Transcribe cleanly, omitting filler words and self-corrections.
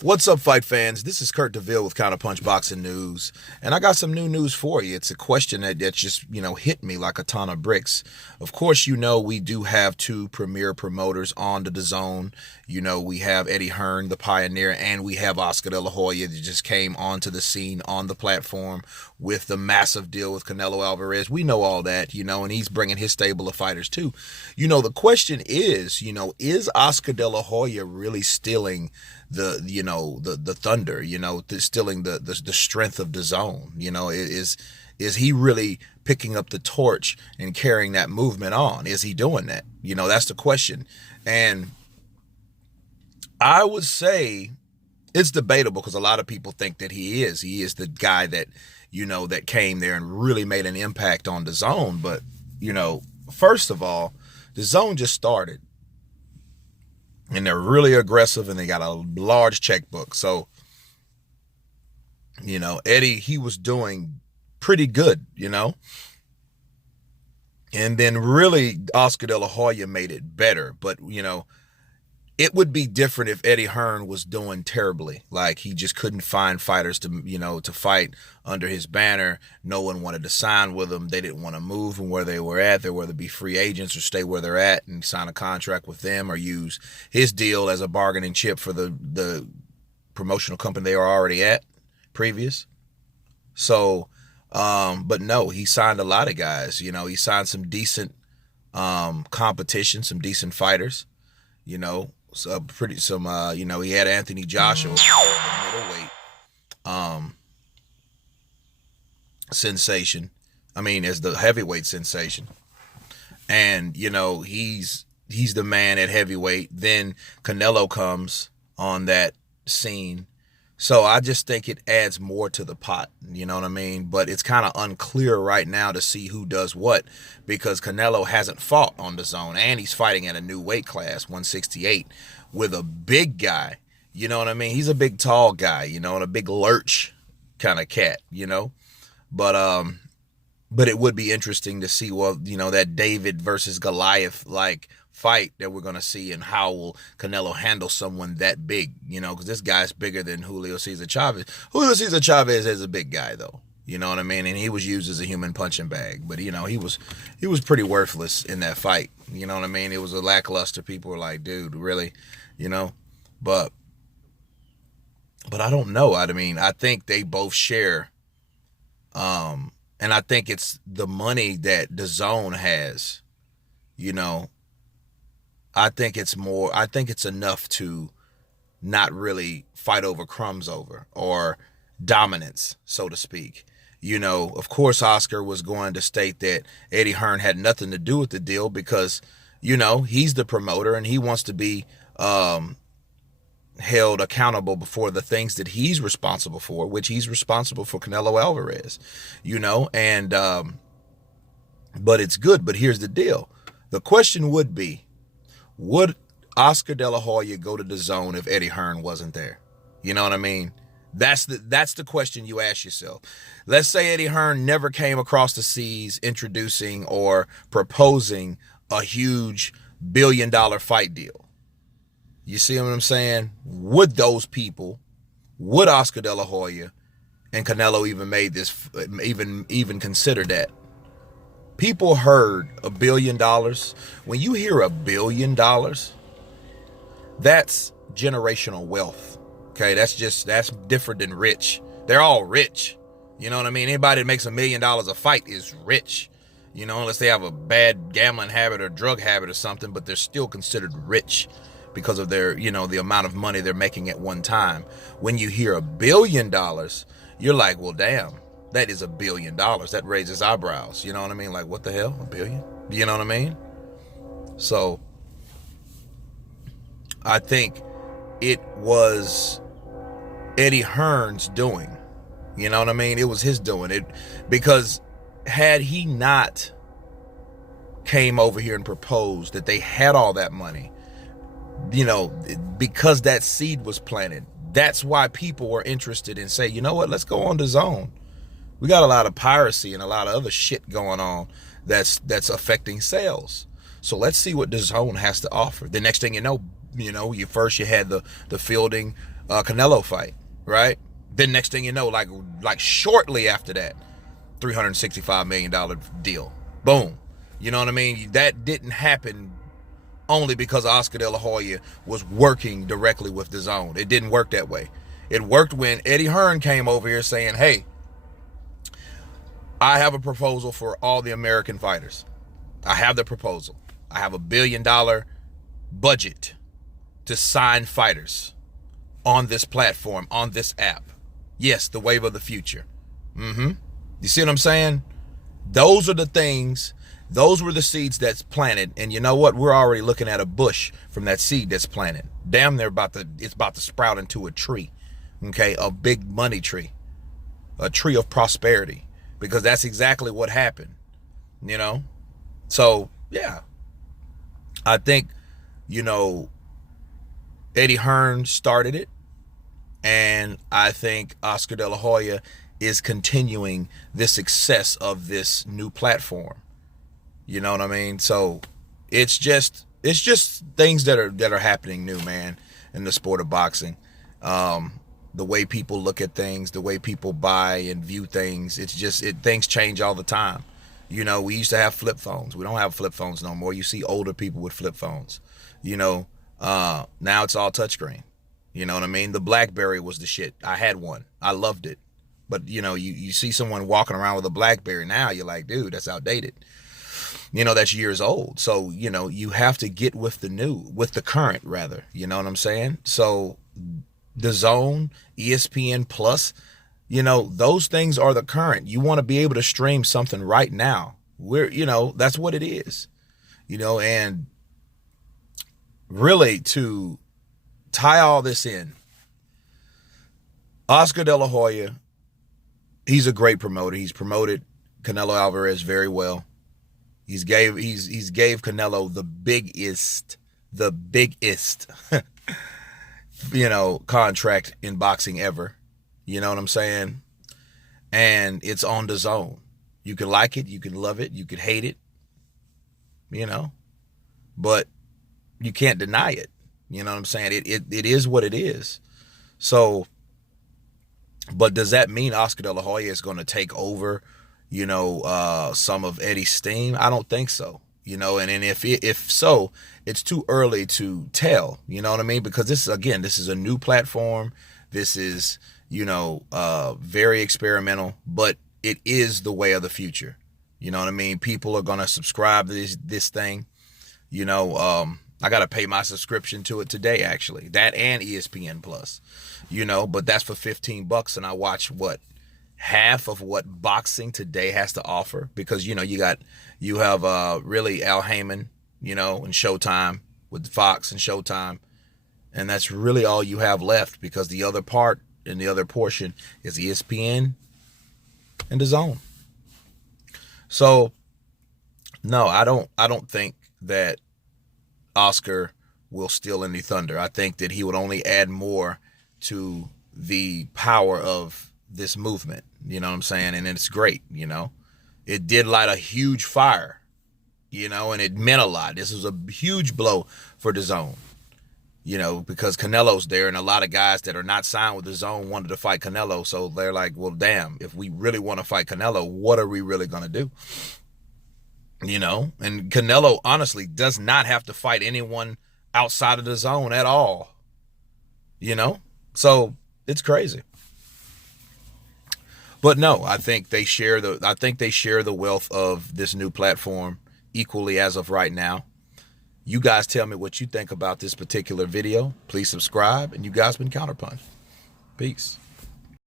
What's up, fight fans? This is Kurt DeVille with Counterpunch Boxing News, and I got some new news for you. It's a question that just, hit me like a ton of bricks. Of course, we do have two premier promoters on the Dazn. We have Eddie Hearn, the pioneer, and we have Oscar De La Hoya that just came onto the scene on the platform with the massive deal with Canelo Alvarez. We know all that, and he's bringing his stable of fighters too. The question is Oscar De La Hoya really stealing the thunder, stealing the strength of the zone? Is he really picking up the torch and carrying that movement on? Is he doing that? That's the question. And I would say it's debatable because a lot of people think that he is the guy that that came there and really made an impact on the zone. But first of all, the zone just started and they're really aggressive and they got a large checkbook. So, Eddie, he was doing pretty good, and then really Oscar De La Hoya made it better. But, it would be different if Eddie Hearn was doing terribly. Like he just couldn't find fighters to fight under his banner. No one wanted to sign with him. They didn't want to move from where they were at. They were to be free agents or stay where they're at and sign a contract with them or use his deal as a bargaining chip for the promotional company they were already at previous. So, but no, he signed a lot of guys. He signed some decent competition, some decent fighters. He had Anthony Joshua, the middleweight sensation. As the heavyweight sensation. And, he's the man at heavyweight. Then Canelo comes on that scene. So I just think it adds more to the pot, you know what I mean? But it's kind of unclear right now to see who does what because Canelo hasn't fought on the zone and he's fighting at a new weight class, 168, with a big guy, you know what I mean? He's a big, tall guy, and a big lurch kind of cat, But it would be interesting to see, that David versus Goliath like fight that we're going to see and how will Canelo handle someone that big, because this guy's bigger than Julio Cesar Chavez. Julio Cesar Chavez is a big guy though, you know what I mean? And he was used as a human punching bag, but he was pretty worthless in that fight. You know what I mean? It was a lackluster. People were like, dude, really, but I don't know. I think they both share, and I think it's the money that the zone has, I think it's enough to not really fight over crumbs or dominance, so to speak. Of course, Oscar was going to state that Eddie Hearn had nothing to do with the deal because, he's the promoter and he wants to be held accountable before the things that he's responsible for, which he's responsible for Canelo Alvarez, and but it's good. But here's the deal. The question would be, would Oscar De La Hoya go to the zone if Eddie Hearn wasn't there? You know what I mean? That's the question you ask yourself. Let's say Eddie Hearn never came across the seas introducing or proposing a huge billion-dollar fight deal. You see what I'm saying? Would those people, would Oscar De La Hoya and Canelo even consider that? People heard $1 billion. When you hear $1 billion, that's generational wealth. Okay, that's different than rich. They're all rich. You know what I mean? Anybody that makes $1 million a fight is rich. Unless they have a bad gambling habit or drug habit or something, but they're still considered rich because of their, the amount of money they're making at one time. When you hear $1 billion, you're like, well, damn. That is $1 billion. That raises eyebrows. You know what I mean? Like, what the hell? $1 billion? You know what I mean? So, I think it was Eddie Hearn's doing. You know what I mean? It was his doing it. Because had he not came over here and proposed that they had all that money, because that seed was planted, that's why people were interested in say, you know what, let's go on the zone. We got a lot of piracy and a lot of other shit going on that's affecting sales. So let's see what the zone has to offer. The next thing you know, you had the fielding Canelo fight, right? Then next thing you know, like shortly after that, $365 million deal. Boom. You know what I mean? That didn't happen only because Oscar De La Hoya was working directly with Dazn. It didn't work that way. It worked when Eddie Hearn came over here saying, hey, I have a proposal for all the American fighters. I have the proposal. I have $1 billion budget to sign fighters on this platform, on this app. Yes, the wave of the future. You see what I'm saying? Those are the things, those were the seeds that's planted. And you know what? We're already looking at a bush from that seed that's planted. Damn, it's about to sprout into a tree. Okay, a big money tree. A tree of prosperity. Because that's exactly what happened. You know? So, yeah. I think, you know, Eddie Hearn started it. And I think Oscar De La Hoya is continuing the success of this new platform. You know what I mean? So it's just things that are happening new, man, in the sport of boxing. The way people look at things, the way people buy and view things, things change all the time. You know, we used to have flip phones. We don't have flip phones no more. You see older people with flip phones. You know, now it's all touchscreen. You know what I mean? The BlackBerry was the shit. I had one. I loved it. But, you know, you see someone walking around with a BlackBerry now, you're like, dude, that's outdated. You know, that's years old. So, you know, you have to get with the current, rather. You know what I'm saying? So, Dazn, ESPN Plus, you know, those things are the current. You want to be able to stream something right now. You know, that's what it is. You know, and really to tie all this in, Oscar De La Hoya, he's a great promoter. He's promoted Canelo Alvarez very well. He's gave Canelo the biggest, you know, contract in boxing ever. You know what I'm saying? And it's on Dazn. You can like it, you can love it, you can hate it, you know, but you can't deny it. You know what I'm saying? It is what it is. So, but does that mean Oscar De La Hoya is going to take over, you know, some of Eddie's steam? I don't think so. You know, and if so, it's too early to tell. You know what I mean? Because this is a new platform. This is, you know, very experimental, but it is the way of the future. You know what I mean? People are going to subscribe to this thing. You know, I got to pay my subscription to it today, actually. That and ESPN Plus, you know, but that's for $15 and I watch half of what boxing today has to offer, because, you know, you have really Al Heyman, you know, and Showtime with Fox and Showtime. And that's really all you have left, because the other part and the other portion is ESPN and Dazn. So no, I don't think that Oscar will steal any thunder. I think that he would only add more to the power of this movement. You know what I'm saying? And it's great, you know. It did light a huge fire, you know, and it meant a lot. This was a huge blow for Dazn, you know, because Canelo's there, and a lot of guys that are not signed with Dazn wanted to fight Canelo. So they're like, well, damn, if we really want to fight Canelo, what are we really going to do? You know, and Canelo honestly does not have to fight anyone outside of Dazn at all. You know, so it's crazy. But no, I think they share the wealth of this new platform equally as of right now. You guys tell me what you think about this particular video. Please subscribe, and you guys been Counterpunch. Peace.